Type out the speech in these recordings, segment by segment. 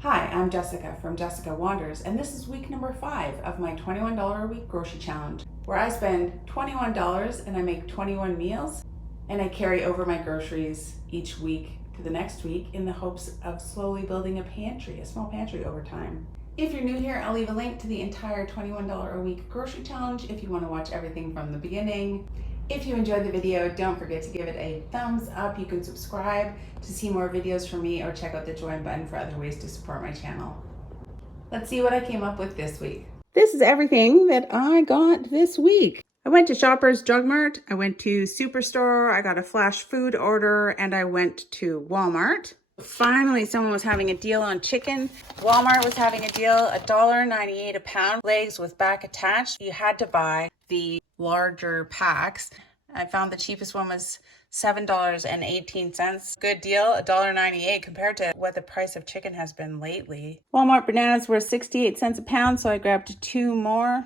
Hi, I'm Jessica from Jessica Wanders, and this is week number 5 of my $21 a week grocery challenge, where I spend $21 and I make 21 meals, and I carry over my groceries each week to the next week in the hopes of slowly building a small pantry over time. If you're new here, I'll leave a link to the entire $21 a week grocery challenge if you want to watch everything from the beginning. If you enjoyed the video, don't forget to give it a thumbs up. You can subscribe to see more videos from me or check out the join button for other ways to support my channel. Let's see what I came up with this week. This is everything that I got this week. I went to Shoppers Drug Mart, I went to Superstore, I got a flash food order, and I went to Walmart. Finally, someone was having a deal on chicken. Walmart was having a deal, $1.98 a pound, legs with back attached. You had to buy the larger packs. I found the cheapest one was $7.18. Good deal, $1.98 compared to what the price of chicken has been lately. Walmart bananas were 68 cents a pound, so I grabbed 2 more.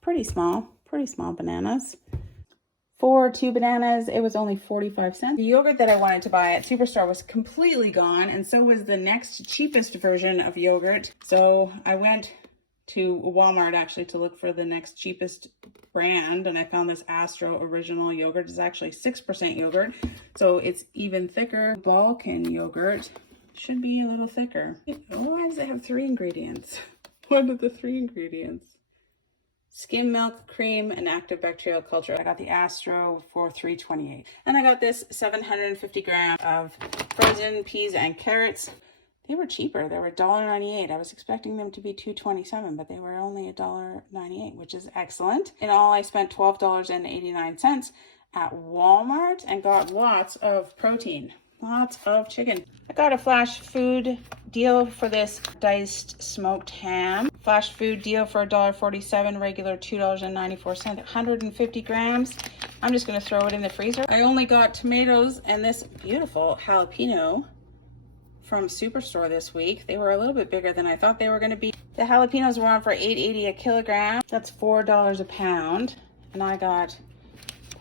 Pretty small bananas. For 2 bananas, it was only 45 cents. The yogurt that I wanted to buy at Superstore was completely gone, and so was the next cheapest version of yogurt. So I went to Walmart actually to look for the next cheapest brand, and I found this Astro Original yogurt. It's actually 6% yogurt, so it's even thicker. Balkan yogurt should be a little thicker. Why does it have 3 ingredients? What are the 3 ingredients? Skim milk, cream, and active bacterial culture. I got the Astro for $3.28. And I got this 750 grams of frozen peas and carrots. They were cheaper. They were $1.98. I was expecting them to be $2.27, but they were only $1.98, which is excellent. In all, I spent $12.89 at Walmart and got lots of protein. Lots of chicken. I got a flash food deal for this diced smoked ham. Flash food deal for $1.47, regular $2.94, 150 grams. I'm just gonna throw it in the freezer. I only got tomatoes and this beautiful jalapeno from Superstore this week. They were a little bit bigger than I thought they were gonna be. The jalapenos were on for $8.80 a kilogram. That's $4 a pound. And I got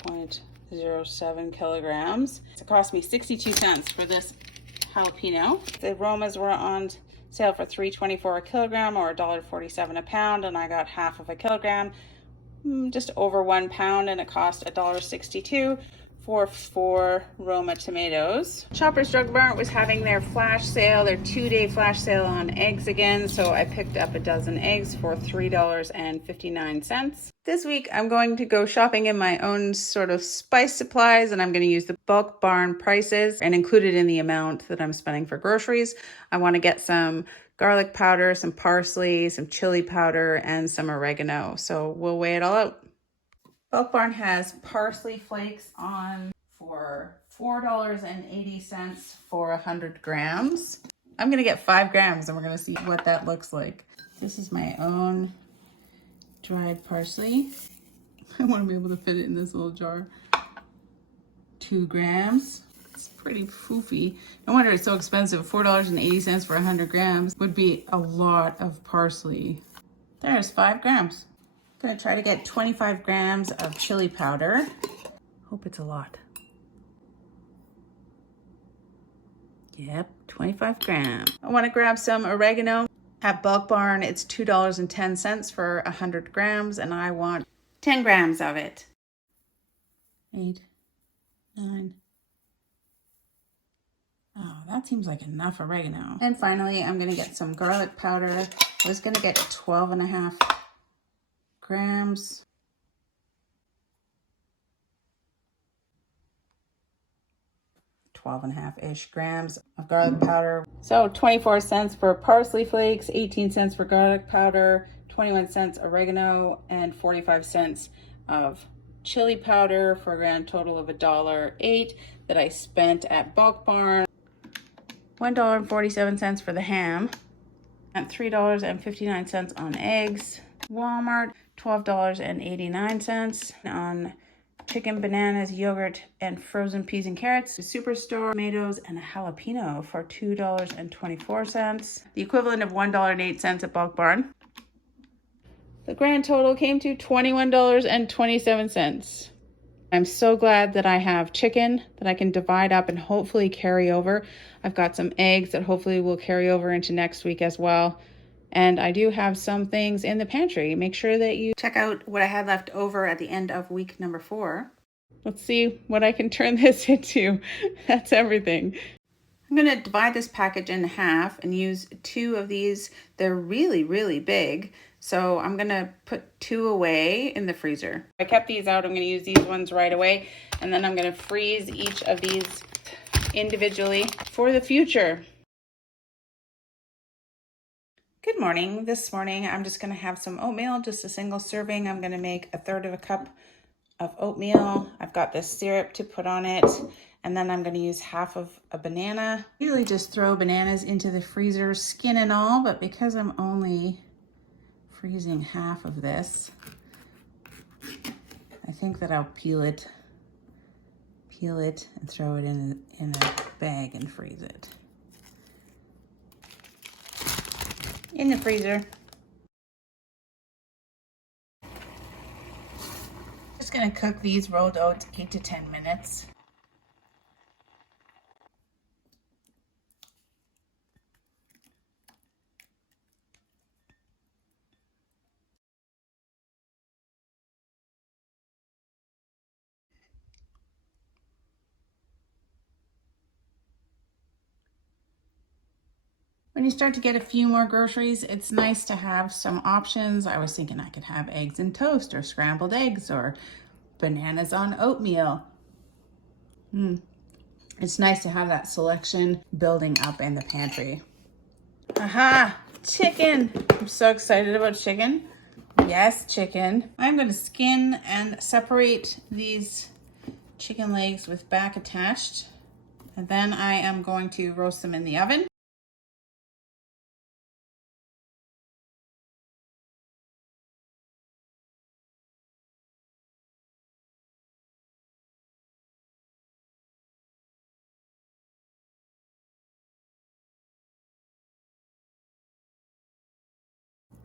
0.07 kilograms. It cost me 62 cents for this jalapeno. The aromas were on sale for $3.24 a kilogram or $1.47 a pound, and I got half of a kilogram, just over 1 pound, and it cost $1.62 for 4 Roma tomatoes. Shoppers Drug Mart was having their flash sale, their 2-day flash sale on eggs again, so I picked up a dozen eggs for $3.59. This week I'm going to go shopping in my own sort of spice supplies, and I'm going to use the Bulk Barn prices and include it in the amount that I'm spending for groceries. I want to get some garlic powder, some parsley, some chili powder, and some oregano. So we'll weigh it all out. Bulk Barn has parsley flakes on for $4.80 for 100 grams. I'm gonna get 5 grams and we're gonna see what that looks like. This is my own dried parsley. I wanna be able to fit it in this little jar. 2 grams. It's pretty foofy. No wonder it's so expensive. $4.80 for 100 grams would be a lot of parsley. There's 5 grams. I'm gonna try to get 25 grams of chili powder. Hope it's a lot. Yep, 25 grams. I wanna grab some oregano. At Bulk Barn, it's $2.10 for 100 grams, and I want 10 grams of it. 8, 9. Oh, that seems like enough oregano. And finally, I'm gonna get some garlic powder. I was gonna get 12.5 grams. 12.5-ish grams of garlic powder. So 24 cents for parsley flakes, 18 cents for garlic powder, 21 cents oregano, and 45 cents of chili powder for a grand total of $1.08 that I spent at Bulk Barn. $1.47 for the ham, and $3.59 on eggs. Walmart, $12.89 on chicken, bananas, yogurt, and frozen peas and carrots. Superstore, tomatoes, and a jalapeno for $2.24. The equivalent of $1.08 at Bulk Barn. The grand total came to $21.27. I'm so glad that I have chicken that I can divide up and hopefully carry over. I've got some eggs that hopefully will carry over into next week as well. And I do have some things in the pantry. Make sure that you check out what I had left over at the end of week number 4. Let's see what I can turn this into. That's everything. I'm going to divide this package in half and use 2 of these. They're really, really big. So I'm going to put 2 away in the freezer. I kept these out. I'm going to use these ones right away. And then I'm going to freeze each of these individually for the future. Good morning. This morning I'm just going to have some oatmeal, just a single serving. I'm going to make 1/3 cup of oatmeal. I've got this syrup to put on it. And then I'm going to use half of a banana. I usually just throw bananas into the freezer, skin and all, but because I'm only freezing half of this, I think that I'll peel it and throw it in a bag and freeze it. In the freezer. Just gonna cook these rolled oats 8 to 10 minutes. When you start to get a few more groceries, it's nice to have some options. I was thinking I could have eggs and toast or scrambled eggs or bananas on oatmeal. It's nice to have that selection building up in the pantry. Aha, chicken. I'm so excited about chicken. Yes, chicken. I'm going to skin and separate these chicken legs with back attached. And then I am going to roast them in the oven.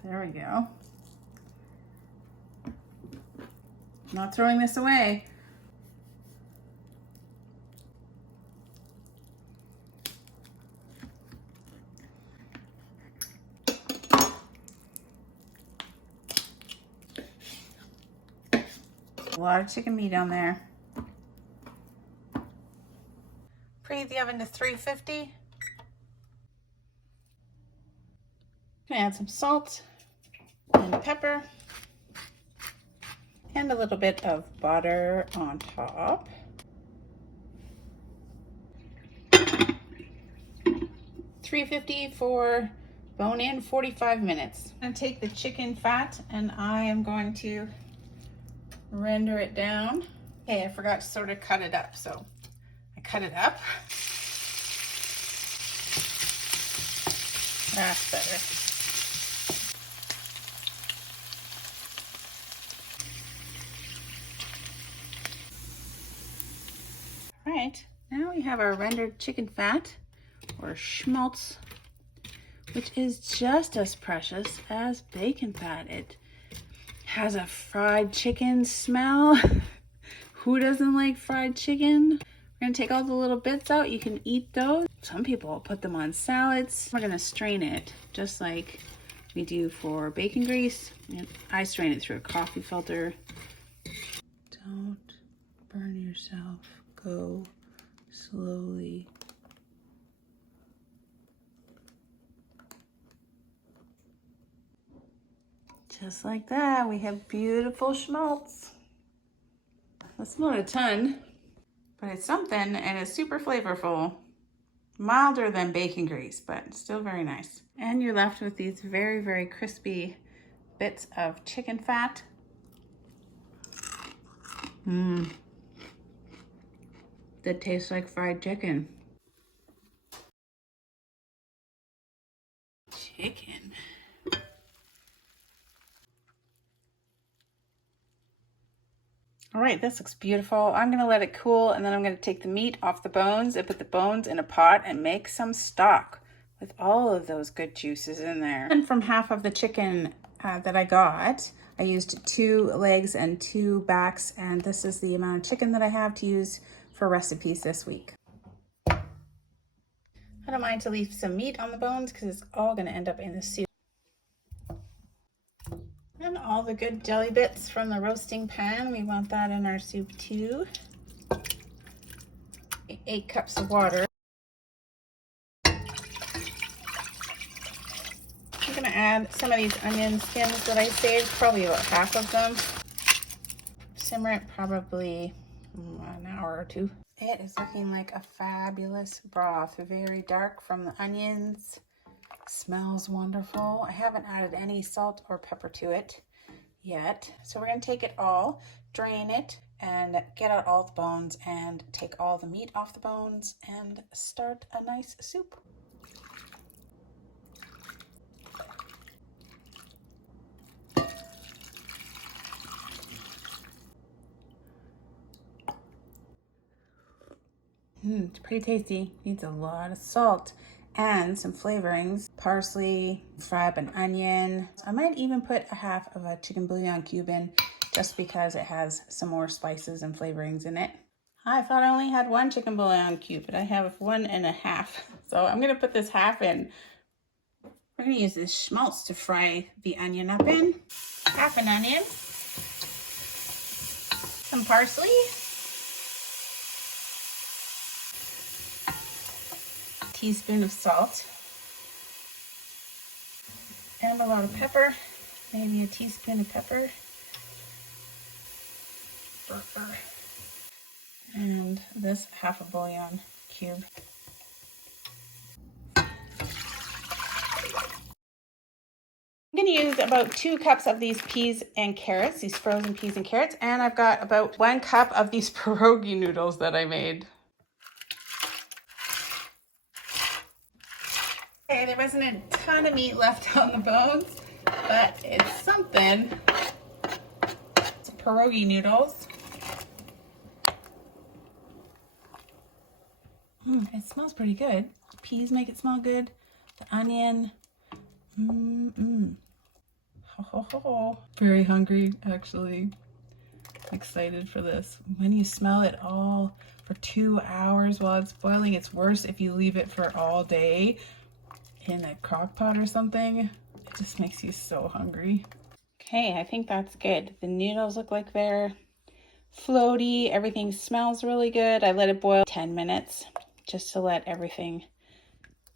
There we go. Not throwing this away. A lot of chicken meat on there. Preheat the oven to 350. Gonna add some salt and pepper and a little bit of butter on top. $350 for bone-in, 45 minutes. I'm gonna take the chicken fat and I am going to render it down. Okay, I forgot to sort of cut it up, so I cut it up. That's better. All right, now we have our rendered chicken fat, or schmaltz, which is just as precious as bacon fat. It has a fried chicken smell. Who doesn't like fried chicken? We're gonna take all the little bits out. You can eat those. Some people put them on salads. We're gonna strain it just like we do for bacon grease. And I strain it through a coffee filter. Don't burn yourself. Go slowly. Just like that, we have beautiful schmaltz. That's not a ton, but it's something and it's super flavorful. Milder than bacon grease, but still very nice. And you're left with these very, very crispy bits of chicken fat. That tastes like fried chicken. Chicken. All right, this looks beautiful. I'm gonna let it cool and then I'm gonna take the meat off the bones and put the bones in a pot and make some stock with all of those good juices in there. And from half of the chicken that I got. I used 2 legs and 2 backs, and this is the amount of chicken that I have to use for recipes this week. I don't mind to leave some meat on the bones because it's all going to end up in the soup. And all the good jelly bits from the roasting pan, we want that in our soup too. 8 cups of water. I'm gonna add some of these onion skins that I saved, probably about half of them. Simmer it probably an hour or 2. It is looking like a fabulous broth, very dark from the onions. Smells wonderful. I haven't added any salt or pepper to it yet. So we're gonna take it all, drain it, and get out all the bones and take all the meat off the bones and start a nice soup. It's pretty tasty. Needs a lot of salt and some flavorings. Parsley, fry up an onion. I might even put a half of a chicken bouillon cube in just because it has some more spices and flavorings in it. I thought I only had 1 chicken bouillon cube, but I have 1.5. So I'm gonna put this half in. We're gonna use this schmaltz to fry the onion up in. Half an onion, some parsley, teaspoon of salt, and a lot of pepper, maybe a teaspoon of pepper, and this half a bouillon cube. I'm going to use about 2 cups of these peas and carrots, these frozen peas and carrots, and I've got about 1 cup of these pierogi noodles that I made. Okay, there wasn't a ton of meat left on the bones, but it's something. It's pierogi noodles. It smells pretty good. The peas make it smell good. The onion. Ho, ho, ho. Very hungry, actually. Excited for this. When you smell it all for 2 hours while it's boiling, it's worse if you leave it for all day in a crock pot or something. It just makes you so hungry. Okay, I think that's good. The noodles look like they're floaty. Everything smells really good. I let it boil 10 minutes just to let everything,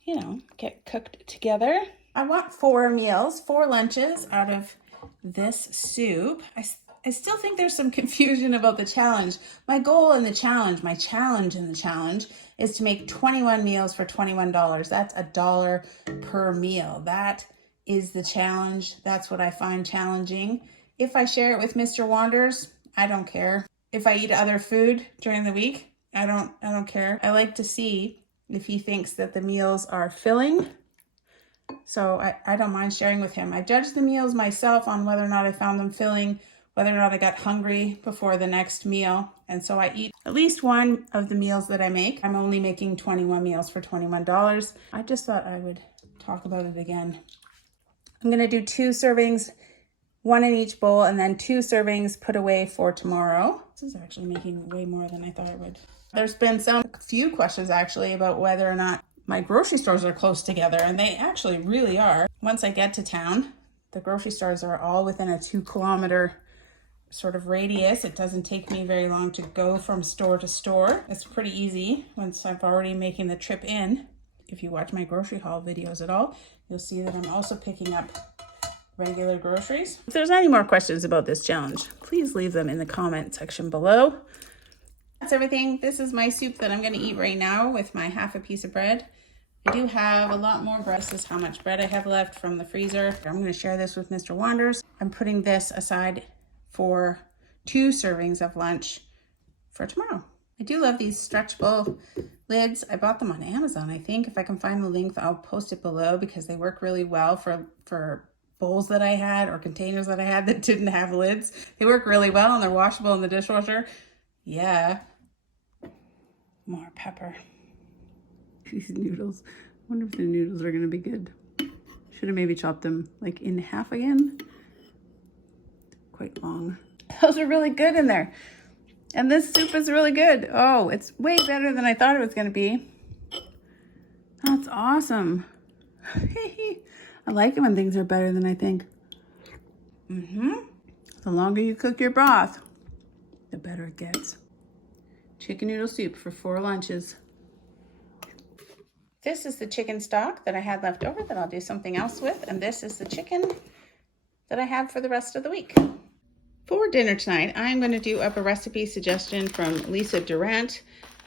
you know, get cooked together. I want 4 meals, 4 lunches out of this soup. I still think there's some confusion about the challenge. My goal in the challenge, my challenge in the challenge is to make 21 meals for $21. That's $1 per meal. That is the challenge. That's what I find challenging. If I share it with Mr. Wanders, I don't care. If I eat other food during the week, I don't care. I like to see if he thinks that the meals are filling. So I don't mind sharing with him. I judge the meals myself on whether or not I found them filling, whether or not I got hungry before the next meal. And so I eat at least 1 of the meals that I make. I'm only making 21 meals for $21. I just thought I would talk about it again. I'm gonna do 2 servings, 1 in each bowl, and then 2 servings put away for tomorrow. This is actually making way more than I thought it would. There's been few questions actually about whether or not my grocery stores are close together, and they actually really are. Once I get to town, the grocery stores are all within a 2-kilometer sort of radius. It doesn't take me very long to go from store to store. It's pretty easy once I've already making the trip in. If you watch my grocery haul videos at all, you'll see that I'm also picking up regular groceries. If there's any more questions about this challenge, please leave them in the comment section below. That's everything. This is my soup that I'm going to eat right now with my half a piece of bread. I do have a lot more bread. This is how much bread I have left from the freezer. I'm going to share this with Mr. Wanders. I'm putting this aside for 2 servings of lunch for tomorrow. I do love these stretchable lids. I bought them on Amazon, I think. If I can find the link, I'll post it below because they work really well for bowls that I had or containers that I had that didn't have lids. They work really well and they're washable in the dishwasher. Yeah. More pepper. These noodles. I wonder if the noodles are going to be good. Should have maybe chopped them like in half again. quite long. Those are really good in there. And this soup is really good. Oh, it's way better than I thought it was gonna be. That's awesome. I like it when things are better than I think. The longer you cook your broth, the better it gets. Chicken noodle soup for 4 lunches. This is the chicken stock that I had left over that I'll do something else with. And this is the chicken that I have for the rest of the week. For dinner tonight, I'm going to do up a recipe suggestion from Lisa Durant.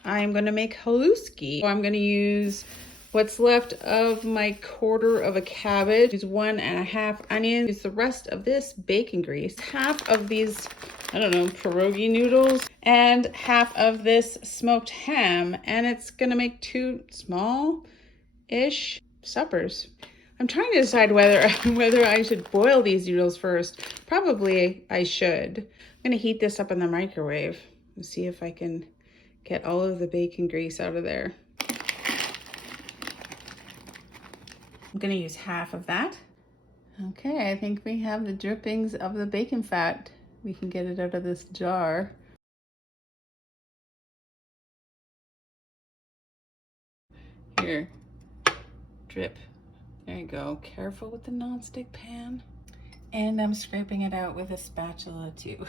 I'm going to make haluski. I'm going to use what's left of my 1/4 of a cabbage, use 1 1/2 onion, use the rest of this bacon grease, half of these, I don't know, pierogi noodles, and half of this smoked ham, and it's gonna make 2 small-ish suppers. I'm trying to decide whether I should boil these noodles first. Probably I should. I'm gonna heat this up in the microwave and see if I can get all of the bacon grease out of there. I'm gonna use half of that. Okay, I think we have the drippings of the bacon fat. We can get it out of this jar. Here, drip. There you go. Careful with the nonstick pan. And I'm scraping it out with a spatula too.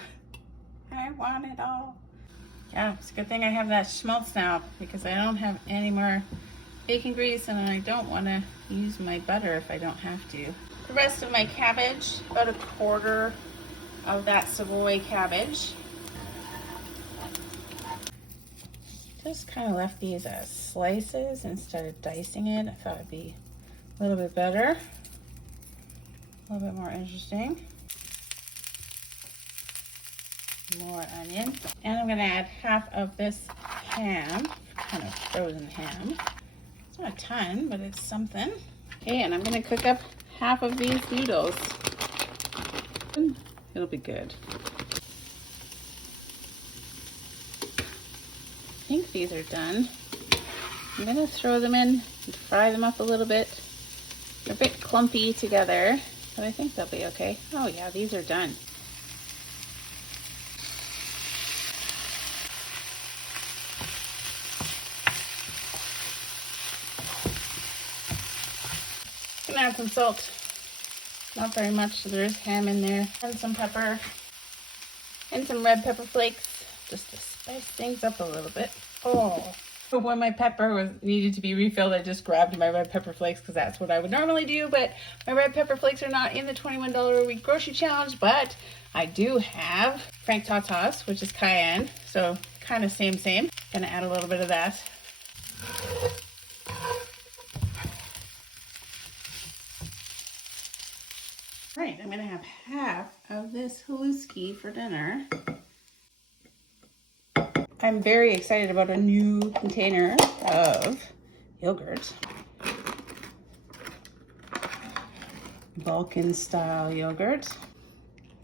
I want it all. Yeah, it's a good thing I have that schmaltz now because I don't have any more bacon grease and I don't want to use my butter if I don't have to. The rest of my cabbage, about 1/4 of that Savoy cabbage. Just kind of left these as slices instead of dicing it. I thought it'd be a little bit better, a little bit more interesting. More onion. And I'm gonna add half of this ham, kind of frozen ham. It's not a ton, but it's something. Okay, and I'm gonna cook up half of these noodles. It'll be good. I think these are done. I'm gonna throw them in and fry them up a little bit. They're a bit clumpy together, but I think they'll be okay. Oh yeah, these are done. Gonna add some salt. Not very much, so there is ham in there. And some pepper. And some red pepper flakes, just to spice things up a little bit. Oh, but when my pepper needed to be refilled, I just grabbed my red pepper flakes because that's what I would normally do. But my red pepper flakes are not in the $21 a week grocery challenge, but I do have Frank Tatas, which is cayenne. So kind of same. Gonna add a little bit of that. Right, I'm gonna have half of this haluski for dinner. I'm very excited about a new container of yogurt. Balkan style yogurt.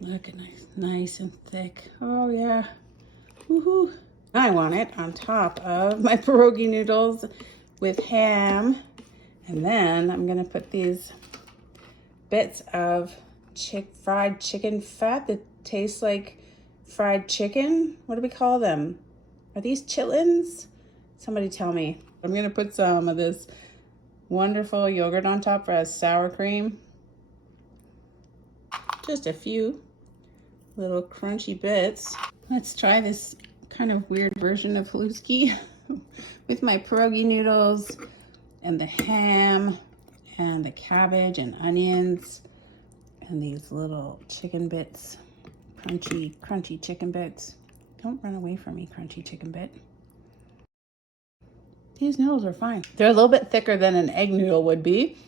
Look at nice and thick. Oh yeah. Woohoo. I want it on top of my pierogi noodles with ham. And then I'm gonna put these bits of fried chicken fat that taste like fried chicken. What do we call them? Are these chitlins? Somebody tell me. I'm gonna put some of this wonderful yogurt on top for sour cream. Just a few little crunchy bits. Let's try this kind of weird version of haluski with my pierogi noodles and the ham and the cabbage and onions and these little chicken bits, crunchy chicken bits. Don't run away from me, crunchy chicken bit. These noodles are fine. They're a little bit thicker than an egg noodle would be,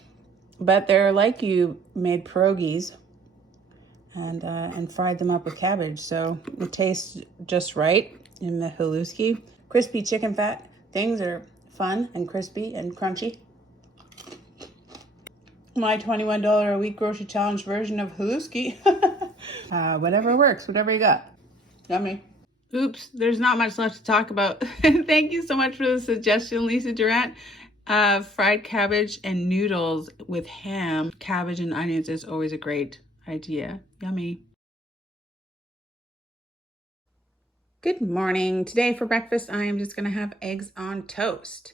but they're like you made pierogies and fried them up with cabbage. So it tastes just right in the haluski. Crispy chicken fat things are fun and crispy and crunchy. My $21 a week grocery challenge version of haluski. Whatever works, whatever you got. Yummy. Oops, there's not much left to talk about. Thank you so much for the suggestion, Lisa Durant. Fried cabbage and noodles with ham, cabbage and onions is always a great idea. Yummy. Good morning. Today for breakfast, I am just going to have eggs on toast.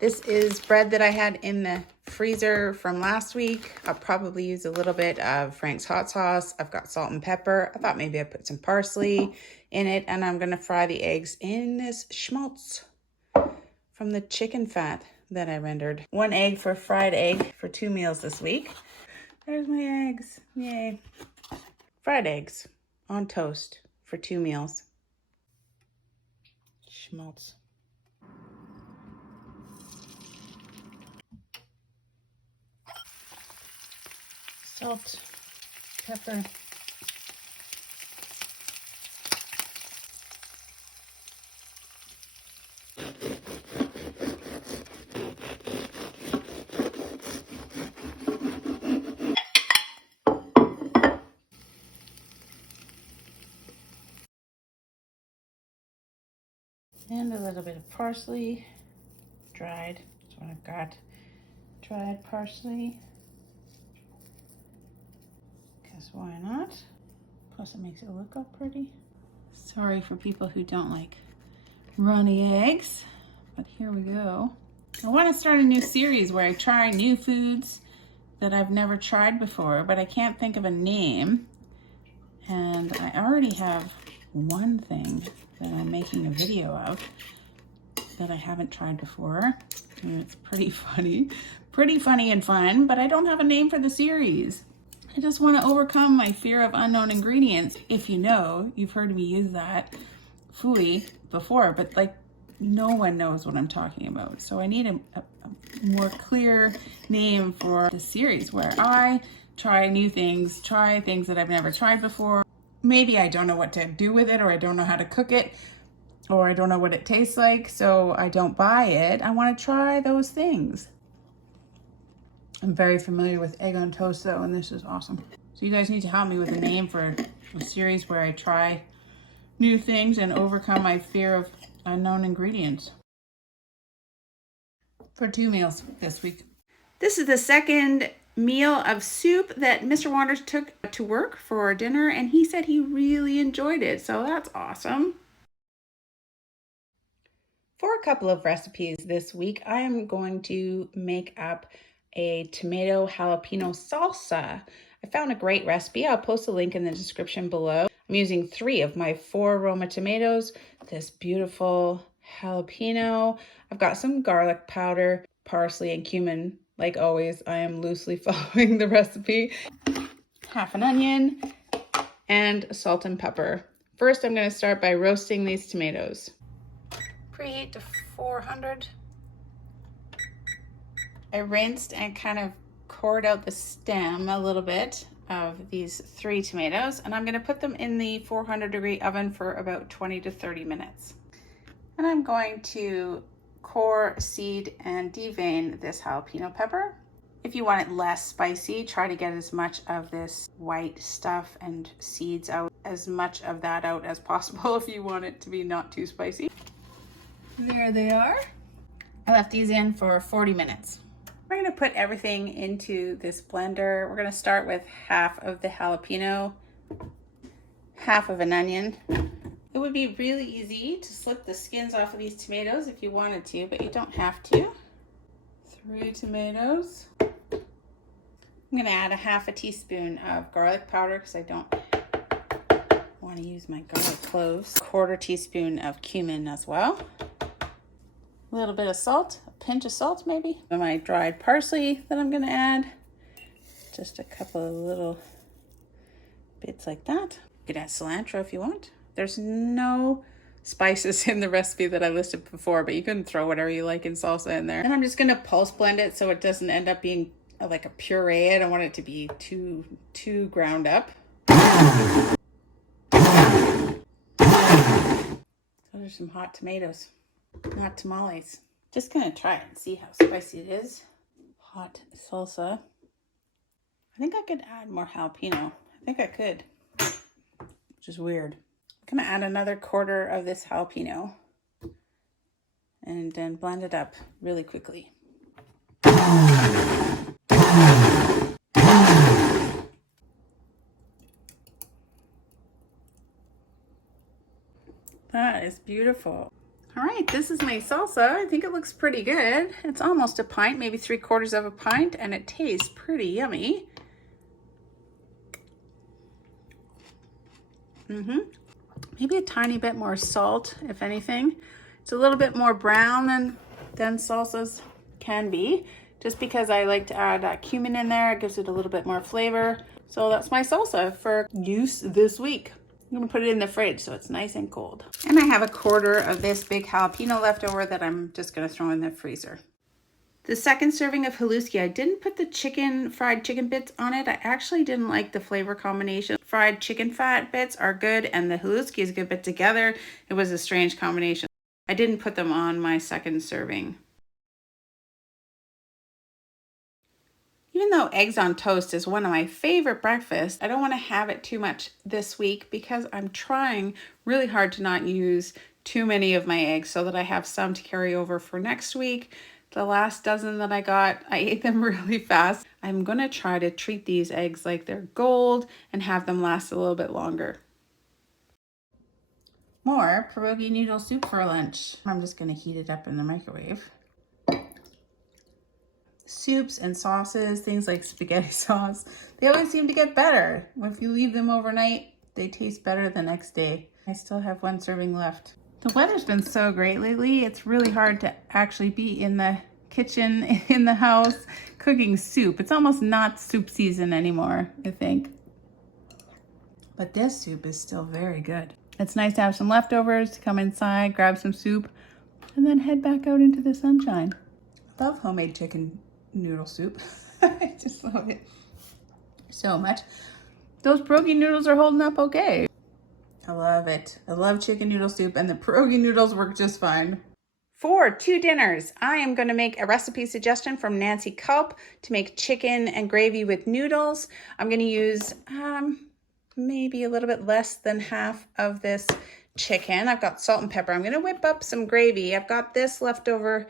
This is bread that I had in the freezer from last week. I'll probably use a little bit of Frank's hot sauce. I've got salt and pepper. I thought maybe I'd put some parsley in it, and I'm going to fry the eggs in this schmaltz from the chicken fat that I rendered. 1 egg for fried egg for 2 meals this week. There's my eggs. Yay. Fried eggs on toast for 2 meals. Schmaltz. Salt, pepper. And a little bit of parsley, dried. That's what I've got. Dried parsley. Because why not? Plus it makes it look all pretty. Sorry for people who don't like runny eggs, but here we go. I want to start a new series where I try new foods that I've never tried before, but I can't think of a name. And I already have one thing that I'm making a video of that I haven't tried before. And it's pretty funny and fun, but I don't have a name for the series. I just want to overcome my fear of unknown ingredients. If you know, you've heard me use that fooey before, but like no one knows what I'm talking about. So I need a more clear name for the series where I try new things, try things that I've never tried before. Maybe I don't know what to do with it, or I don't know how to cook it, or I don't know what it tastes like, so I don't buy it. I want to try those things. I'm very familiar with egg on toast though, and this is awesome. So you guys need to help me with a name for a series where I try new things and overcome my fear of unknown ingredients. For 2 meals this week. This is the second meal of soup that Mr. Wanders took to work for dinner, and he said he really enjoyed it, so that's awesome. For a couple of recipes this week, I am going to make up a tomato jalapeno salsa. I found a great recipe. I'll post a link in the description below. I'm using 3 of my 4 Roma tomatoes, this beautiful jalapeno. I've got some garlic powder, parsley, and cumin. Like always, I am loosely following the recipe. Half an onion and salt and pepper. First, I'm going to start by roasting these tomatoes. Preheat to 400. I rinsed and kind of cored out the stem a little bit of these 3 tomatoes, and I'm going to put them in the 400-degree oven for about 20 to 30 minutes. And I'm going to core, seed, and devein this jalapeno pepper. If you want it less spicy, try to get as much of this white stuff and seeds out, as much of that out as possible if you want it to be not too spicy. There they are. I left these in for 40 minutes. We're going to put everything into this blender. We're going to start with half of the jalapeno, half of an onion. It would be really easy to slip the skins off of these tomatoes if you wanted to, but you don't have to. 3 tomatoes. I'm going to add a half a teaspoon of garlic powder because I don't want to use my garlic cloves. 1/4 teaspoon of cumin as well. A little bit of salt, a pinch of salt maybe. And my dried parsley that I'm going to add. Just a couple of little bits like that. You could add cilantro if you want. There's no spices in the recipe that I listed before, but you can throw whatever you like in salsa in there. And I'm just going to pulse blend it so it doesn't end up being like a puree. I don't want it to be too ground up. Those are some hot tomatoes, not tamales. Just gonna try it and see how spicy it is. Hot salsa. I think I could add more jalapeno. I think I could, which is weird. I'm gonna add another 1/4 of this jalapeno and then blend it up really quickly. is beautiful. All right, this is my salsa. I think it looks pretty good. It's almost a pint, maybe 3/4 of a pint, and it tastes pretty yummy. Maybe a tiny bit more salt, if anything. It's a little bit more brown than salsas can be, just because I like to add cumin in there. It gives it a little bit more flavor. So that's my salsa for use this week. I'm gonna put it in the fridge so it's nice and cold. And I have 1/4 of this big jalapeno left over that I'm just gonna throw in the freezer. The second serving of Haluski, I didn't put the fried chicken bits on it. I actually didn't like the flavor combination. Fried chicken fat bits are good and the Haluski is good, but together it was a strange combination. I didn't put them on my second serving. Even though eggs on toast is one of my favorite breakfasts, I don't want to have it too much this week because I'm trying really hard to not use too many of my eggs so that I have some to carry over for next week. The last dozen that I got, I ate them really fast. I'm going to try to treat these eggs like they're gold and have them last a little bit longer. More pierogi noodle soup for lunch. I'm just going to heat it up in the microwave. Soups and sauces, things like spaghetti sauce, they always seem to get better. If you leave them overnight, they taste better the next day. I still have 1 serving left. The weather's been so great lately, it's really hard to actually be in the kitchen, in the house, cooking soup. It's almost not soup season anymore, I think. But this soup is still very good. It's nice to have some leftovers, to come inside, grab some soup, and then head back out into the sunshine. I love homemade chicken noodle soup. I just love it so much. Those pierogi noodles are holding up okay. I love it. I love chicken noodle soup, and the pierogi noodles work just fine. For 2 dinners, I am going to make a recipe suggestion from Nancy Culp to make chicken and gravy with noodles. I'm going to use maybe a little bit less than half of this chicken. I've got salt and pepper. I'm going to whip up some gravy. I've got this leftover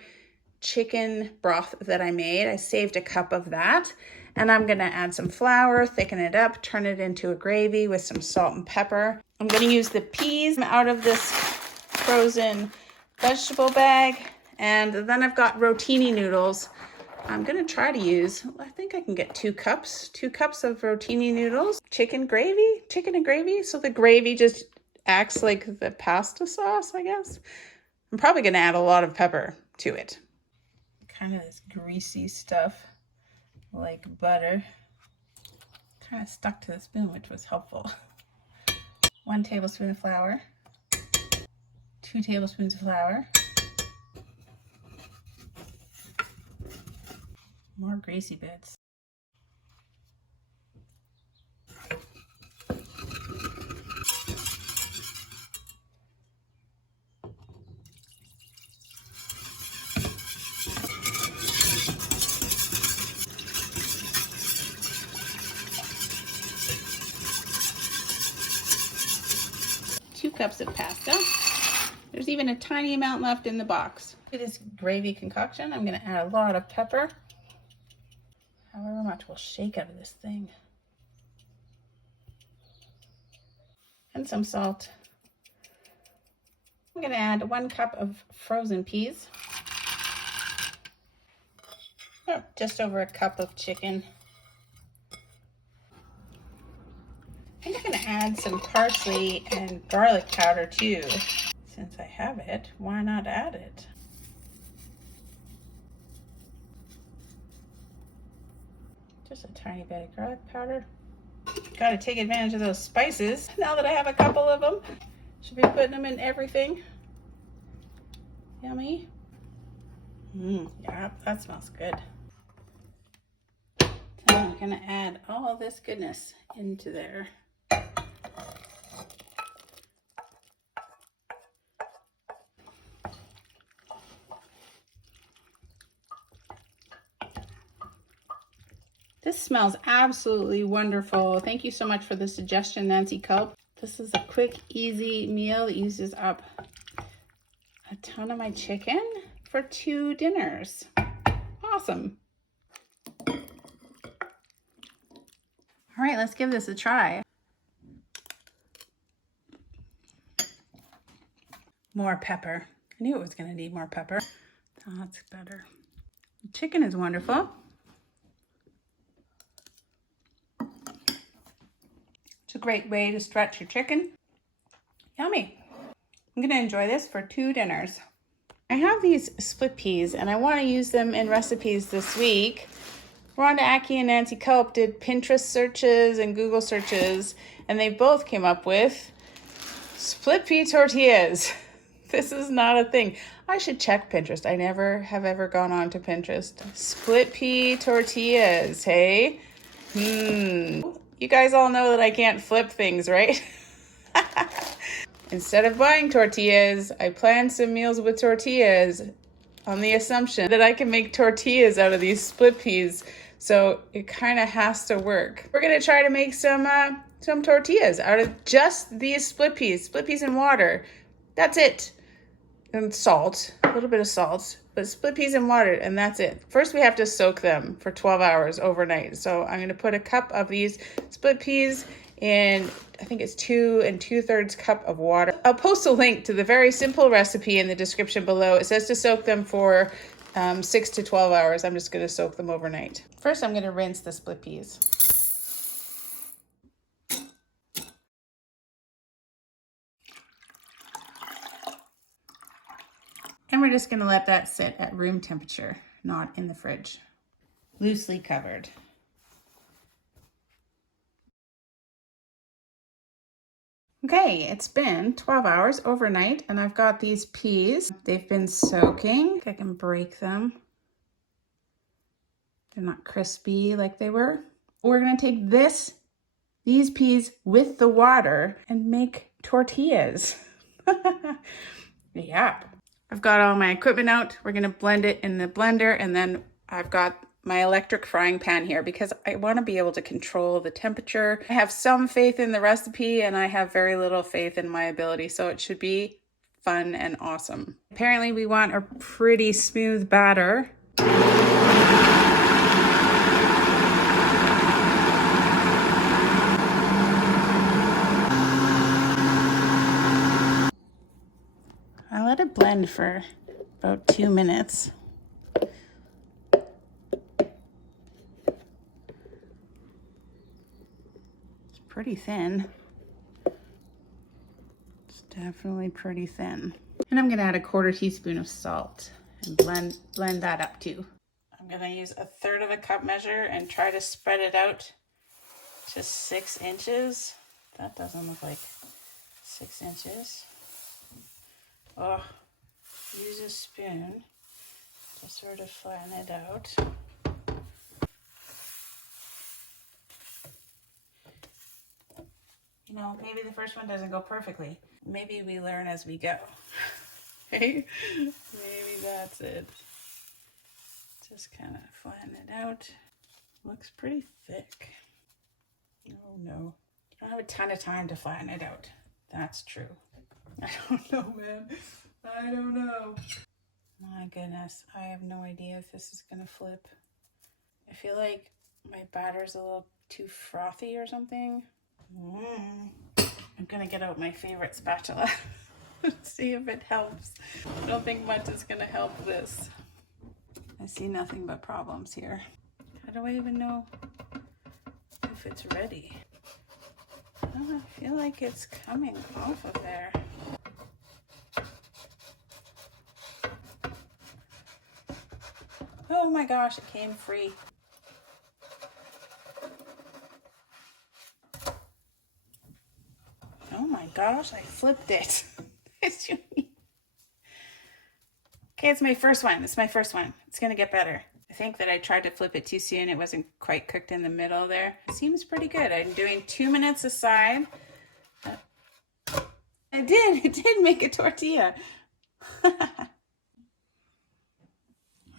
chicken broth that I made. I saved a cup of that. And I'm going to add some flour, thicken it up, turn it into a gravy with some salt and pepper. I'm going to use the peas out of this frozen vegetable bag. And then I've got rotini noodles. I'm going to try to use, I think I can get 2 cups of rotini noodles. Chicken and gravy. So the gravy just acts like the pasta sauce, I guess. I'm probably going to add a lot of pepper to it. Kind of this greasy stuff, like butter. Kind of stuck to the spoon, which was helpful. 1 tablespoon of flour. 2 tablespoons of flour. More greasy bits. Two cups of pasta. There's even a tiny amount left in the box. For this gravy concoction, I'm going to add a lot of pepper. However much we'll shake out of this thing. And some salt. I'm going to add 1 cup of frozen peas. Oh, just over a cup of chicken. I think I'm going to add some parsley and garlic powder too. Since I have it, why not add it? Just a tiny bit of garlic powder. Got to take advantage of those spices now that I have a couple of them. Should be putting them in everything. Yummy. Yeah, that smells good. So I'm going to add all this goodness into there. This smells absolutely wonderful. Thank you so much for the suggestion, Nancy Culp. This is a quick, easy meal that uses up a ton of my chicken for 2 dinners. Awesome. All right, let's give this a try. more pepper. I knew it was gonna need more pepper. That's better. The chicken is wonderful. It's a great way to stretch your chicken. Yummy. I'm gonna enjoy this for 2 dinners. I have these split peas and I wanna use them in recipes this week. Rhonda Aki and Nancy Cope did Pinterest searches and Google searches, and they both came up with split pea tortillas. This is not a thing. I should check Pinterest. I never have ever gone on to Pinterest. Split pea tortillas, hey? You guys all know that I can't flip things, right? Instead of buying tortillas, I planned some meals with tortillas on the assumption that I can make tortillas out of these split peas. So it kind of has to work. We're gonna try to make some tortillas out of just these split peas in water. That's it. And salt, a little bit of salt, but split peas in water, and that's it. First, we have to soak them for 12 hours overnight. So I'm gonna put a cup of these split peas in, I think it's 2 2/3 cup of water. I'll post a link to the very simple recipe in the description below. It says to soak them for 6 to 12 hours. I'm just gonna soak them overnight. First, I'm gonna rinse the split peas. And we're just gonna let that sit at room temperature, not in the fridge. Loosely covered. Okay, it's been 12 hours overnight and I've got these peas. They've been soaking. I can break them. They're not crispy like they were. We're gonna take these peas with the water and make tortillas. Yeah. I've got all my equipment out. We're gonna blend it in the blender, and then I've got my electric frying pan here because I wanna be able to control the temperature. I have some faith in the recipe and I have very little faith in my ability, so it should be fun and awesome. Apparently we want a pretty smooth batter. I let it blend for about 2 minutes. It's pretty thin. It's definitely pretty thin. And I'm gonna add a 1/4 teaspoon of salt and blend that up too. I'm gonna use 1/3 of a cup measure and try to spread it out to 6 inches. That doesn't look like 6 inches. Oh, use a spoon to sort of flatten it out. You know, maybe the first one doesn't go perfectly. Maybe we learn as we go. Okay? Maybe that's it. Just kind of flatten it out. Looks pretty thick. Oh no. I don't have a ton of time to flatten it out. That's true. I don't know, man. I don't know. My goodness, I have no idea if this is gonna flip. I feel like my batter's a little too frothy or something. I'm gonna get out my favorite spatula. See if it helps. I don't think much is gonna help this. I see nothing but problems here. How do I even know if it's ready? Oh, I feel like it's coming off of there. Oh my gosh, it came free. Oh my gosh, I flipped it. Okay, it's my first one. It's my first one. It's gonna get better. I think that I tried to flip it too soon. It wasn't quite cooked in the middle there. It seems pretty good. I'm doing 2 minutes aside. It did make a tortilla. All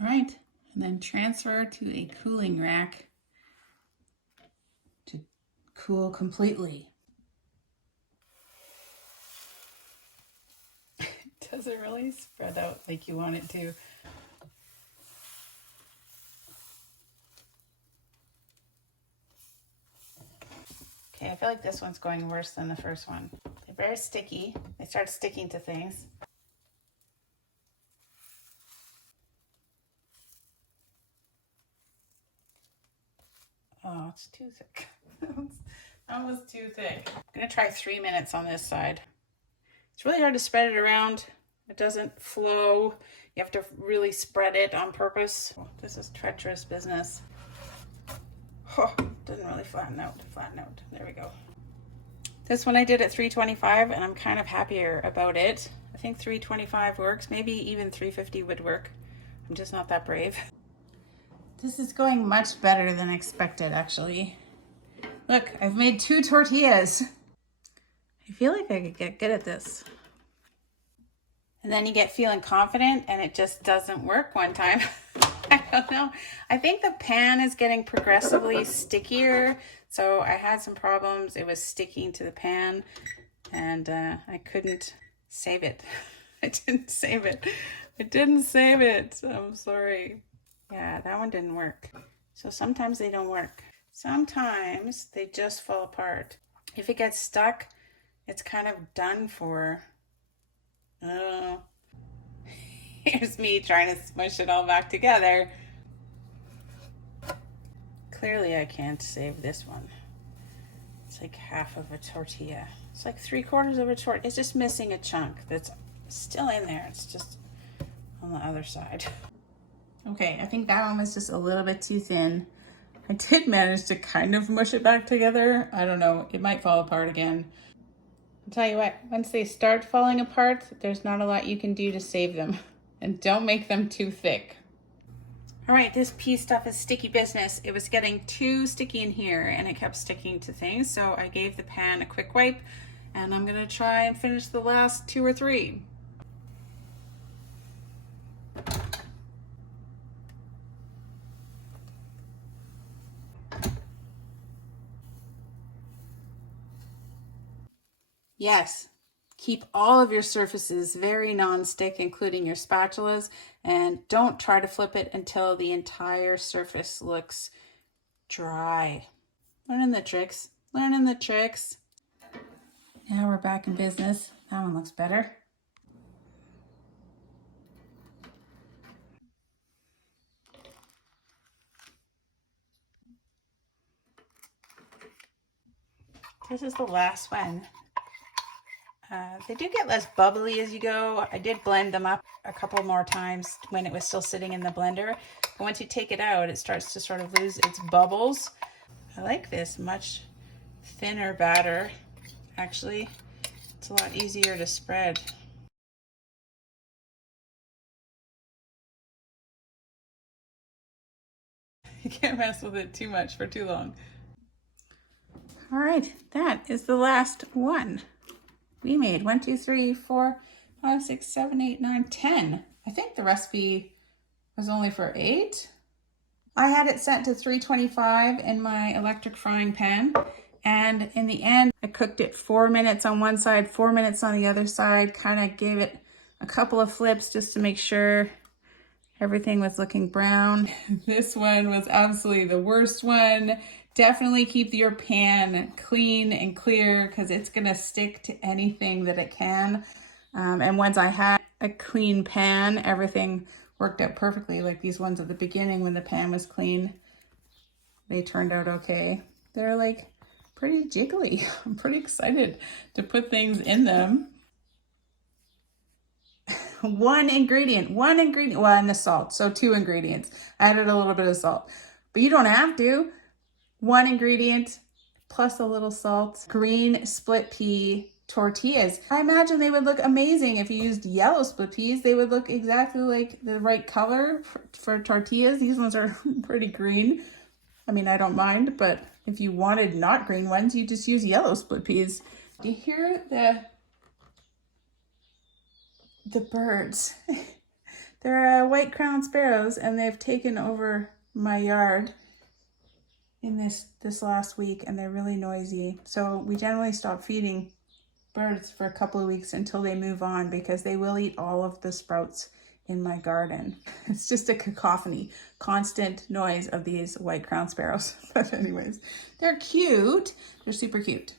right, and then transfer to a cooling rack to cool completely. It doesn't really spread out like you want it to. Okay, I feel like this one's going worse than the first one. They're very sticky. They start sticking to things. it's too thick. That was too thick. I'm gonna try 3 minutes on this side. It's really hard to spread it around. It doesn't flow. You have to really spread it on purpose. Oh, this is treacherous business. Oh, doesn't really flatten out. There we go. This one I did at 325 and I'm kind of happier about it. I think 325 works. Maybe even 350 would work. I'm just not that brave. This is going much better than expected, actually. Look, I've made 2 tortillas. I feel like I could get good at this. And then you get feeling confident and it just doesn't work one time. I don't know. I think the pan is getting progressively stickier. So I had some problems. It was sticking to the pan and I couldn't save it. I didn't save it. I'm sorry. Yeah, that one didn't work. So sometimes they don't work. Sometimes they just fall apart. If it gets stuck, it's kind of done for. Oh, here's me trying to smush it all back together. Clearly I can't save this one. It's like half of a tortilla. It's like 3/4 of a tortilla. It's just missing a chunk that's still in there. It's just on the other side. Okay, I think that one was just a little bit too thin. I did manage to kind of mush it back together. I don't know, it might fall apart again. I'll tell you what, once they start falling apart, there's not a lot you can do to save them. And don't make them too thick. All right, this pea stuff is sticky business. It was getting too sticky in here and it kept sticking to things. So I gave the pan a quick wipe and I'm gonna try and finish the last 2 or 3. Yes, keep all of your surfaces very non-stick, including your spatulas, and don't try to flip it until the entire surface looks dry. Learning the tricks, learning the tricks. Now we're back in business. That one looks better. This is the last one. They do get less bubbly as you go. I did blend them up a couple more times when it was still sitting in the blender. But once you take it out, it starts to sort of lose its bubbles. I like this much thinner batter. Actually, it's a lot easier to spread. You can't mess with it too much for too long. All right, that is the last one. We made 1, 2, 3, 4, 5, 6, 7, 8, 9, 10. I think the recipe was only for 8. I had it set to 325 in my electric frying pan. And in the end, I cooked it 4 minutes on one side, 4 minutes on the other side, kind of gave it a couple of flips just to make sure everything was looking brown. This one was absolutely the worst one. Definitely keep your pan clean and clear because it's gonna stick to anything that it can. And once I had a clean pan, everything worked out perfectly. Like these ones at the beginning when the pan was clean, they turned out okay. They're like pretty jiggly. I'm pretty excited to put things in them. One ingredient, well, and the salt, so 2 ingredients. I added a little bit of salt, but you don't have to. 1 ingredient plus a little salt. Green split pea tortillas. I imagine they would look amazing if you used yellow split peas. They would look exactly like the right color for tortillas. These ones are pretty green. I mean, I don't mind, but if you wanted not green ones, you just use yellow split peas. You hear the birds. They're white-crowned sparrows and they've taken over my yard in this last week and they're really noisy. So we generally stop feeding birds for a couple of weeks until they move on because they will eat all of the sprouts in my garden. It's just a cacophony, constant noise of these white-crowned sparrows. But anyways, they're cute. They're super cute,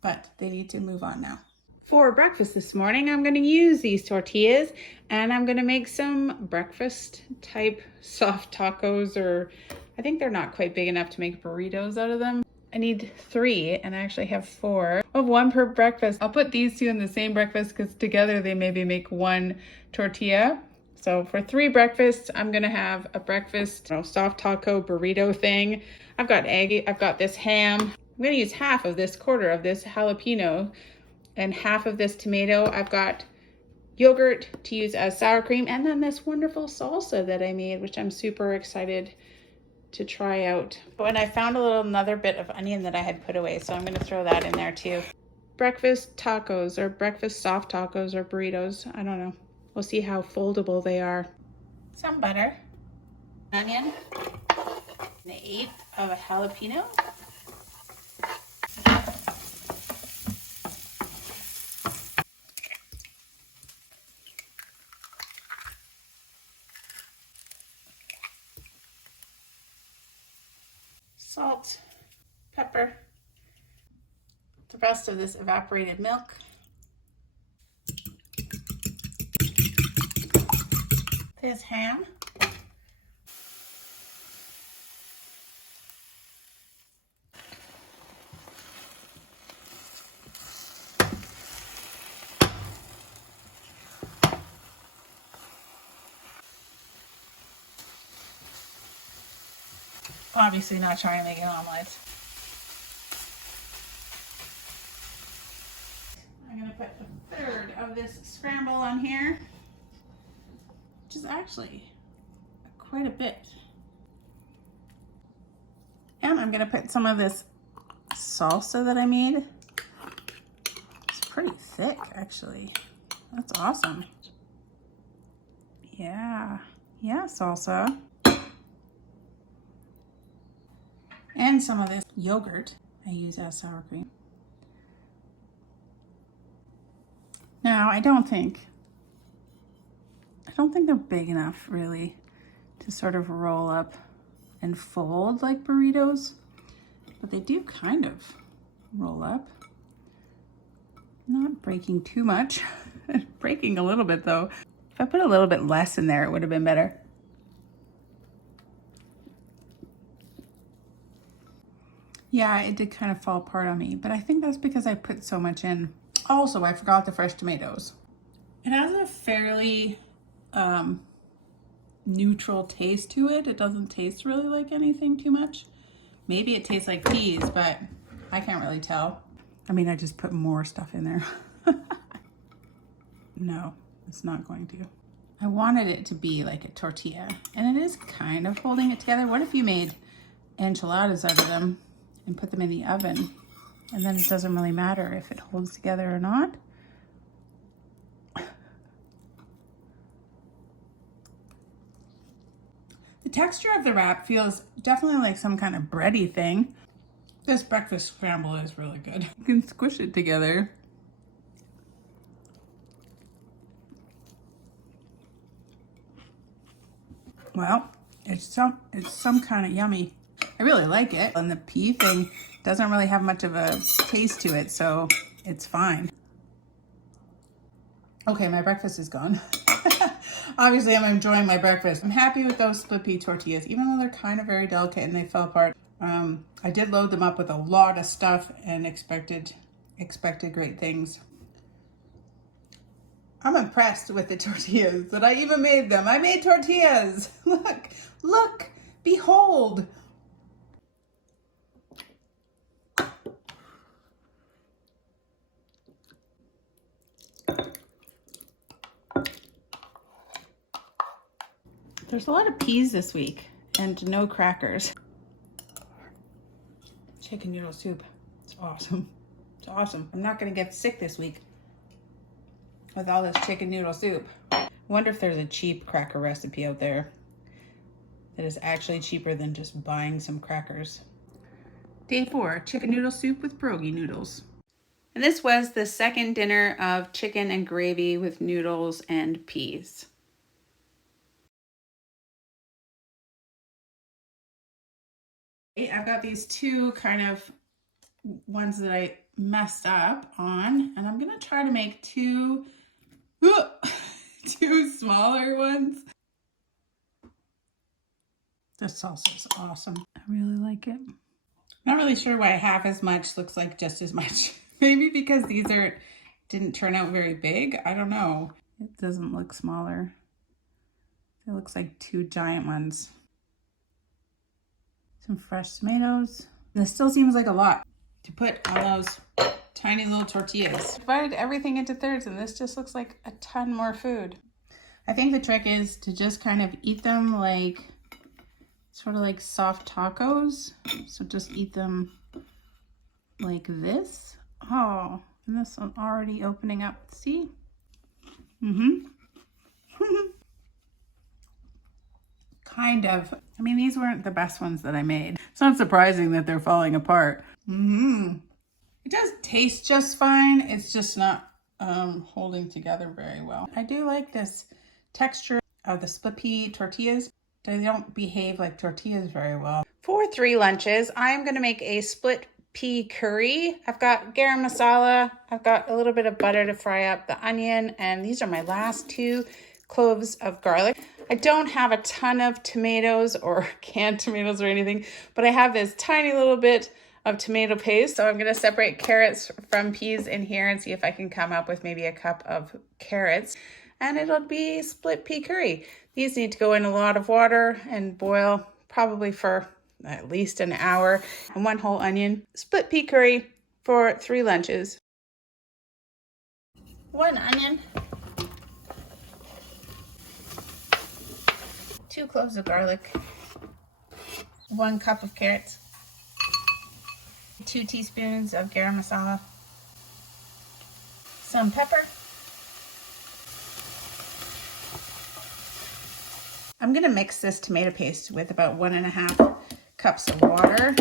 but they need to move on now. For breakfast this morning, I'm going to use these tortillas and I'm going to make some breakfast type soft tacos or I think they're not quite big enough to make burritos out of them. I need 3 and I actually have 4. I have 1 per breakfast. I'll put these 2 in the same breakfast because together they maybe make 1 tortilla. So for 3 breakfasts, I'm gonna have a breakfast, soft taco burrito thing. I've got egg, I've got this ham. I'm gonna use half of this, quarter of this jalapeno and half of this tomato. I've got yogurt to use as sour cream, and then this wonderful salsa that I made, which I'm super excited to try out. Oh, and I found another bit of onion that I had put away, so I'm gonna throw that in there too. Breakfast tacos, or breakfast soft tacos, or burritos, I don't know. We'll see how foldable they are. Some butter, onion, an 1/8 of a jalapeno. Salt, pepper, the rest of this evaporated milk. This ham. Obviously not trying to make an omelet. I'm going to put 1/3 of this scramble on here, which is actually quite a bit. And I'm going to put some of this salsa that I made. It's pretty thick, actually. That's awesome. Yeah, salsa. And some of this yogurt I use as sour cream. Now, I don't think they're big enough really to sort of roll up and fold like burritos, but they do kind of roll up. Not breaking too much. Breaking a little bit though. If I put a little bit less in there, it would have been better. Yeah, it did kind of fall apart on me, but I think that's because I put so much in. Also, I forgot the fresh tomatoes. It has a fairly neutral taste to it. It doesn't taste really like anything too much. Maybe it tastes like peas, but I can't really tell. I mean, I just put more stuff in there. No, it's not going to. I wanted it to be like a tortilla, and it is kind of holding it together. What if you made enchiladas out of them and put them in the oven, and then it doesn't really matter if it holds together or not? The texture of the wrap feels definitely like some kind of bready thing. This breakfast scramble is really good. You can squish it together. Well, it's some kind of yummy. I really like it. And the pea thing doesn't really have much of a taste to it, so it's fine. Okay, my breakfast is gone. Obviously, I'm enjoying my breakfast. I'm happy with those split pea tortillas, even though they're kind of very delicate and they fell apart. I did load them up with a lot of stuff and expected great things. I'm impressed with the tortillas that I even made them. I made tortillas. Look, behold. There's a lot of peas this week and no crackers. Chicken noodle soup. It's awesome. It's awesome. I'm not gonna get sick this week with all this chicken noodle soup. I wonder if there's a cheap cracker recipe out there that is actually cheaper than just buying some crackers. Day 4, chicken noodle soup with pierogi noodles. And this was the second dinner of chicken and gravy with noodles and peas. I've got these 2 kind of ones that I messed up on, and I'm gonna try to make 2 smaller ones. This salsa is awesome. I really like it. Not really sure why half as much looks like just as much. Maybe because these didn't turn out very big. I don't know. It doesn't look smaller. It looks like 2 giant ones. Some fresh tomatoes. This still seems like a lot to put on those tiny little tortillas. Divided everything into thirds and this just looks like a ton more food. I think the trick is to just kind of eat them like, sort of like soft tacos. So just eat them like this. Oh, and this one already opening up, see? Kind of. I mean, these weren't the best ones that I made. It's not surprising that they're falling apart. It does taste just fine. It's just not holding together very well. I do like this texture of the split pea tortillas. They don't behave like tortillas very well. For 3 lunches, I'm gonna make a split pea curry. I've got garam masala. I've got a little bit of butter to fry up the onion, and these are my last 2 cloves of garlic. I don't have a ton of tomatoes or canned tomatoes or anything, but I have this tiny little bit of tomato paste. So I'm gonna separate carrots from peas in here and see if I can come up with maybe a cup of carrots, and it'll be split pea curry. These need to go in a lot of water and boil probably for at least an hour. And 1 whole onion. Split pea curry for 3 lunches. 1 onion. 2 cloves of garlic. 1 cup of carrots. 2 teaspoons of garam masala. Some pepper. I'm gonna mix this tomato paste with about 1.5 cups of water.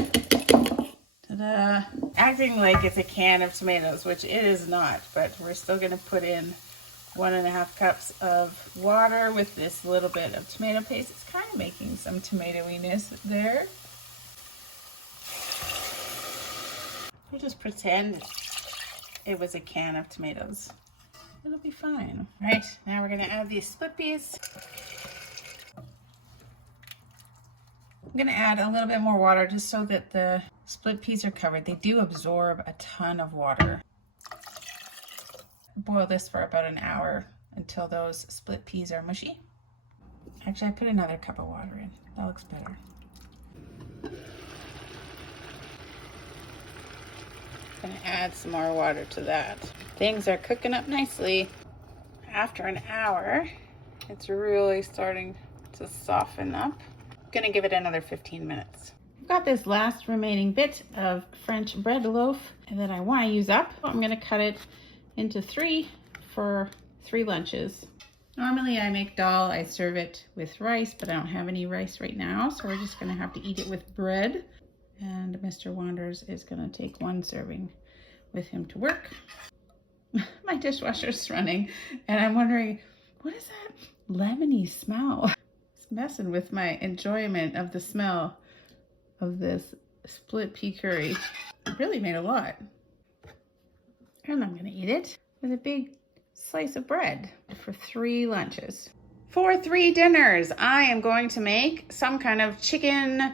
Ta-da! Acting like it's a can of tomatoes, which it is not, but we're still gonna put in 1.5 cups of water with this little bit of tomato paste. It's kind of making some tomatoiness there. We'll just pretend it was a can of tomatoes. It'll be fine. All right, now we're gonna add these split peas. I'm gonna add a little bit more water just so that the split peas are covered. They do absorb a ton of water. Boil this for about an hour until those split peas are mushy. Actually, I put another cup of water in. That looks better. Gonna add some more water to that. Things are cooking up nicely. After an hour, it's really starting to soften up. Gonna give it another 15 minutes. I've got this last remaining bit of French bread loaf that I want to use up. I'm gonna cut it into 3 for 3 lunches. Normally I make dal, I serve it with rice, but I don't have any rice right now, so we're just gonna have to eat it with bread. And Mr. Wanders is gonna take 1 serving with him to work. My dishwasher's running, and I'm wondering, what is that lemony smell? Messing with my enjoyment of the smell of this split pea curry. It really made a lot. And I'm gonna eat it with a big slice of bread for 3 lunches. For 3 dinners, I am going to make some kind of chicken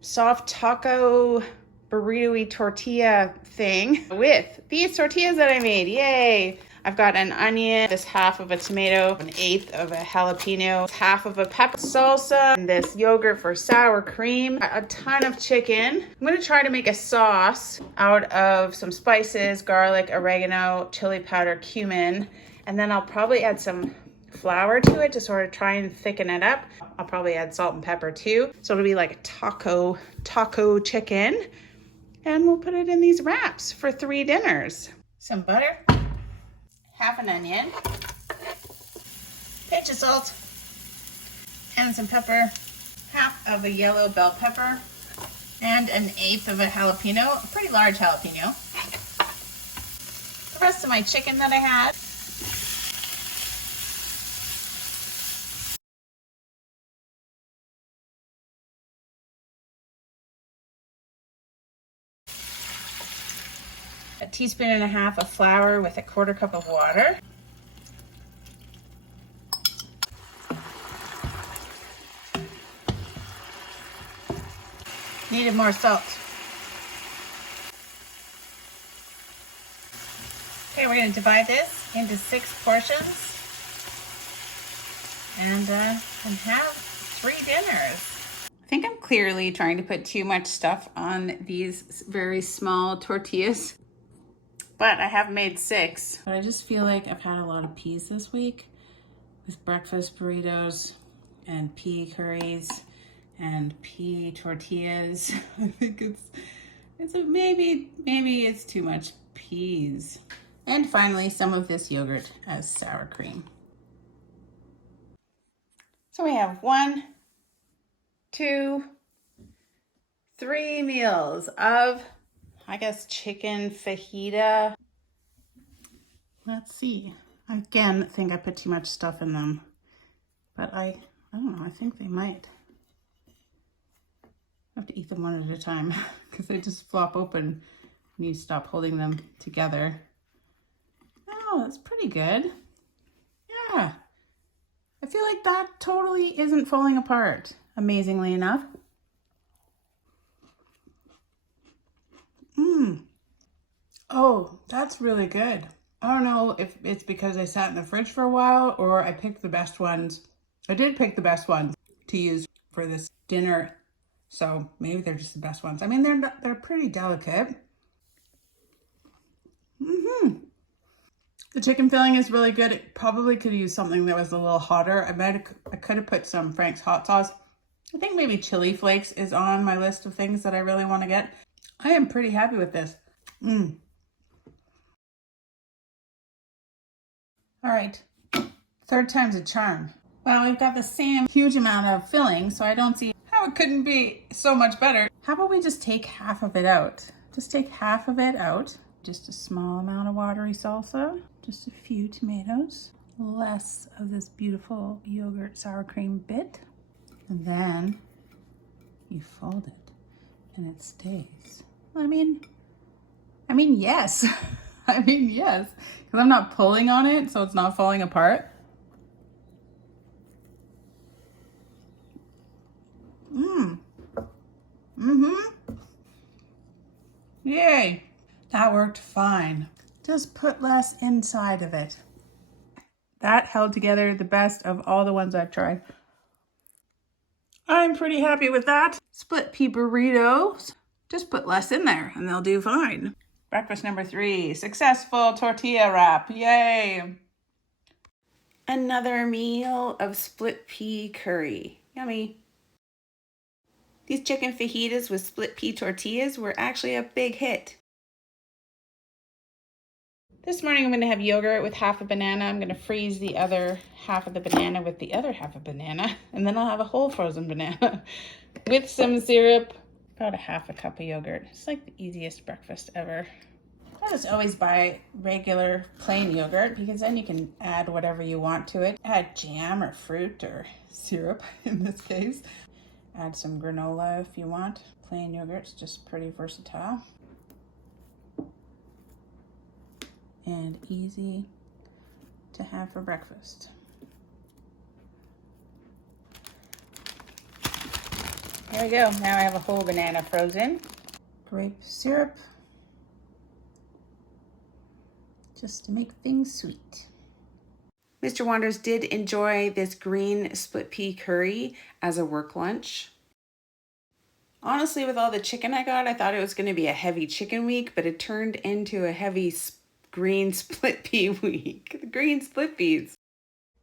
soft taco burrito-y tortilla thing with these tortillas that I made. Yay! I've got an onion, this half of a tomato, 1/8 of a jalapeno, half of a pepper, salsa, and this yogurt for sour cream, a ton of chicken. I'm gonna try to make a sauce out of some spices, garlic, oregano, chili powder, cumin, and then I'll probably add some flour to it to sort of try and thicken it up. I'll probably add salt and pepper too. So it'll be like a taco chicken. And we'll put it in these wraps for 3 dinners. Some butter. Half an onion, pinch of salt, and some pepper, half of a yellow bell pepper, and 1/8 of a jalapeno, a pretty large jalapeno. The rest of my chicken that I had. A 1.5 teaspoons of flour with a 1/4 cup of water. Needed more salt. Okay, we're going to divide this into 6 portions and have 3 dinners. I think I'm clearly trying to put too much stuff on these very small tortillas, but I have made 6. But I just feel like I've had a lot of peas this week with breakfast burritos and pea curries and pea tortillas. I think maybe it's too much peas. And finally, some of this yogurt as sour cream. So we have 1, 2, 3 meals of, I guess, chicken fajita. Let's see. I again think I put too much stuff in them, but I don't know, I think they might. I have to eat them one at a time because they just flop open when you stop holding them together. Oh, that's pretty good. Yeah. I feel like that totally isn't falling apart, amazingly enough. Oh, that's really good. I don't know if it's because I sat in the fridge for a while or I picked the best ones. I did pick the best ones to use for this dinner, so maybe they're just the best ones. I mean, they're pretty delicate. The chicken filling is really good. It probably could use something that was a little hotter. I could have put some Frank's hot sauce. I think maybe chili flakes is on my list of things that I really want to get. I am pretty happy with this. All right, 3rd time's a charm. Well, we've got the same huge amount of filling, so I don't see how it couldn't be so much better. How about we just take half of it out? Just take half of it out. Just a small amount of watery salsa, just a few tomatoes, less of this beautiful yogurt sour cream bit, and then you fold it and it stays. I mean, yes. I mean, yes, because I'm not pulling on it, so it's not falling apart. Yay. That worked fine. Just put less inside of it. That held together the best of all the ones I've tried. I'm pretty happy with that. Split pea burritos. Just put less in there and they'll do fine. Breakfast number 3, successful tortilla wrap. Yay. Another meal of split pea curry. Yummy. These chicken fajitas with split pea tortillas were actually a big hit. This morning I'm going to have yogurt with half a banana. I'm going to freeze the other half of the banana with the other half of banana. And then I'll have a whole frozen banana with some syrup. About a half a cup of yogurt. It's like the easiest breakfast ever. I just always buy regular plain yogurt because then you can add whatever you want to it. Add jam or fruit or syrup in this case. Add some granola if you want. Plain yogurt's just pretty versatile. And easy to have for breakfast. There we go. Now I have a whole banana frozen. Grape syrup. Just to make things sweet. Mr. Wonders did enjoy this green split pea curry as a work lunch. Honestly, with all the chicken I got, I thought it was going to be a heavy chicken week, but it turned into a heavy green split pea week. The green split peas.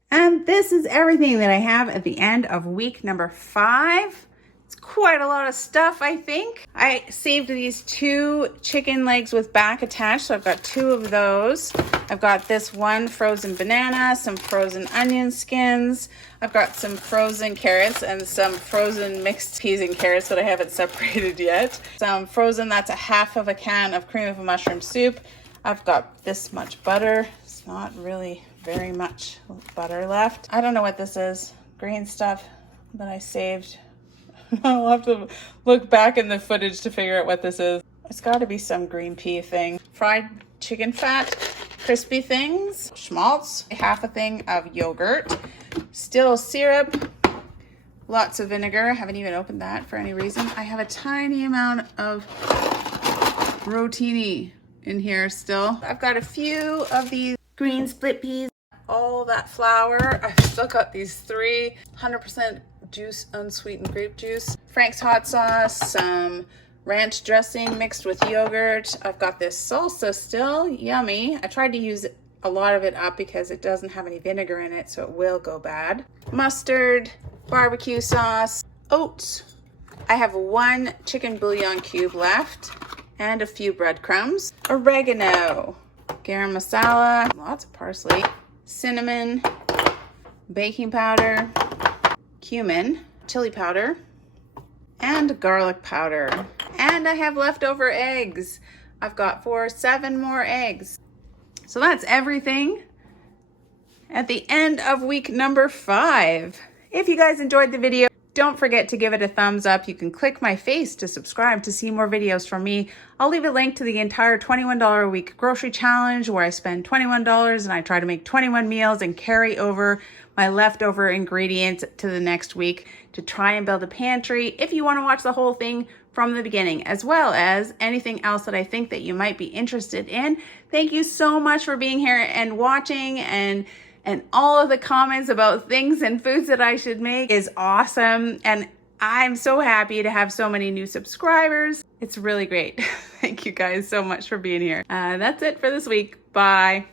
And this is everything that I have at the end of week number 5. It's quite a lot of stuff, I think. I saved these 2 chicken legs with back attached, so I've got 2 of those. I've got this one frozen banana, some frozen onion skins. I've got some frozen carrots and some frozen mixed peas and carrots that I haven't separated yet. Some frozen, that's a half of a can of cream of a mushroom soup. I've got this much butter. It's not really very much butter left. I don't know what this is. Green stuff that I saved. I'll have to look back in the footage to figure out what this is. It's got to be some green pea thing. Fried chicken fat, crispy things, schmaltz, half a thing of yogurt, still syrup, Lots of vinegar. I haven't even opened that for any reason. I have a tiny amount of rotini in here still. I've got a few of these green split peas. All that flour. I've still got these 3 100% juice, unsweetened grape juice. Frank's hot sauce, some ranch dressing mixed with yogurt. I've got this salsa still, yummy. I tried to use a lot of it up because it doesn't have any vinegar in it, so it will go bad. Mustard, barbecue sauce, oats. I have 1 chicken bouillon cube left and a few breadcrumbs. Oregano, garam masala, lots of parsley, cinnamon, baking powder, cumin, chili powder, and garlic powder. And I have leftover eggs. I've got 7 more eggs. So that's everything at the end of week number 5. If you guys enjoyed the video, don't forget to give it a thumbs up. You can click my face to subscribe to see more videos from me. I'll leave a link to the entire $21 a week grocery challenge where I spend $21 and I try to make 21 meals and carry over my leftover ingredients to the next week to try and build a pantry. If you want to watch the whole thing from the beginning, as well as anything else that I think that you might be interested in. Thank you so much for being here and watching, and all of the comments about things and foods that I should make is awesome. And I'm so happy to have so many new subscribers. It's really great. Thank you guys so much for being here. That's it for this week. Bye.